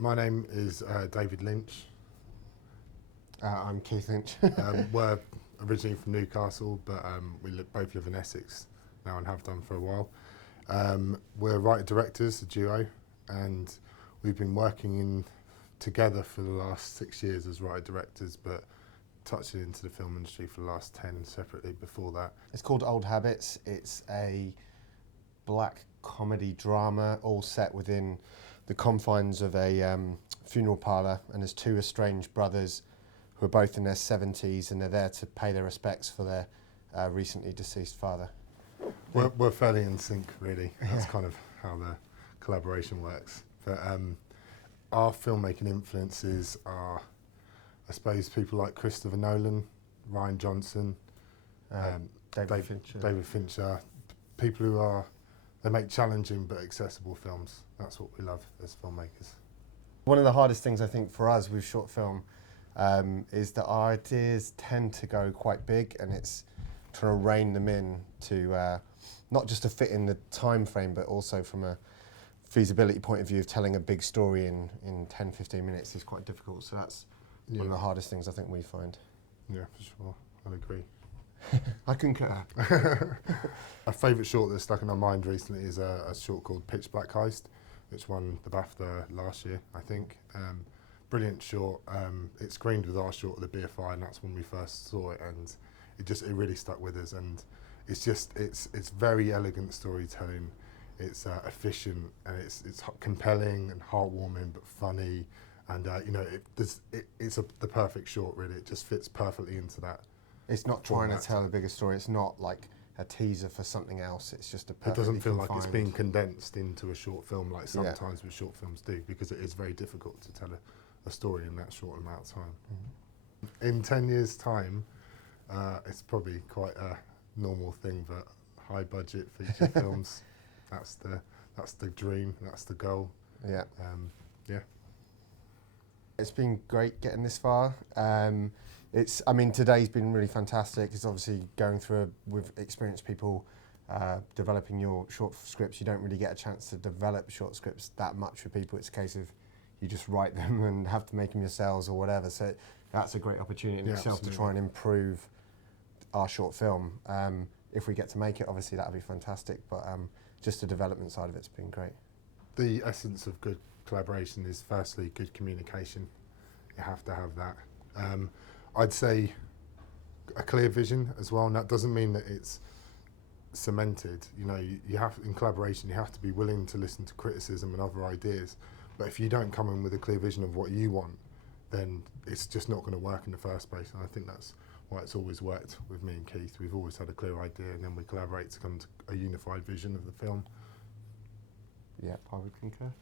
My name is David Lynch. I'm Keith Lynch. We're originally from Newcastle, but we both live in Essex now and have done for a while. We're writer-directors, a duo, and we've been working together for the last 6 years as writer-directors, but touching into the film industry for the last 10 separately before that. It's called Old Habits. It's a black comedy drama, all set within the confines of a funeral parlour, and there's two estranged brothers who are both in their 70s, and they're there to pay their respects for their recently deceased father. We're fairly in sync, really. That's kind of how the collaboration works. But our filmmaking influences are, I suppose, people like Christopher Nolan, Rian Johnson, David Fincher, people who they make challenging but accessible films. That's what we love as filmmakers. One of the hardest things I think for us with short film is that our ideas tend to go quite big, and it's trying to rein them in to not just to fit in the time frame, but also from a feasibility point of view of telling a big story in 10-15 minutes is quite difficult. So that's one of the hardest things I think we find. Yeah, for sure. I'd agree. I concur. Our favourite short that's stuck in our mind recently is a short called Pitch Black Heist, which won the BAFTA last year, I think. Brilliant short. It screened with our short at the BFI, and that's when we first saw it, and it really stuck with us. And it's very elegant storytelling. It's efficient, and it's compelling and heartwarming, but funny. And it's the perfect short, really. It just fits perfectly into that. It's not trying to tell a bigger story. It's not like a teaser for something else. It's just a perfectly It doesn't feel like it's confined. being condensed into a short film like sometimes with short films do, because it is very difficult to tell a story in that short amount of time. Mm-hmm. In 10 years' time, it's probably quite a normal thing, but high budget feature films, that's the dream, that's the goal. Yeah. Yeah. It's been great getting this far. Today's been really fantastic. It's obviously going through with experienced people developing your short scripts. You don't really get a chance to develop short scripts that much for people. It's a case of you just write them and have to make them yourselves or whatever. So that's a great opportunity in itself absolutely. To try and improve our short film. If we get to make it, obviously that would be fantastic. But just the development side of it's been great. The essence of good collaboration is firstly good communication. You have to have that. I'd say a clear vision as well, and that doesn't mean that it's cemented. You have, in collaboration, you have to be willing to listen to criticism and other ideas. But if you don't come in with a clear vision of what you want, then it's just not going to work in the first place. And I think that's why it's always worked with me and Keith. We've always had a clear idea, and then we collaborate to come to a unified vision of the film. Yeah, I would concur.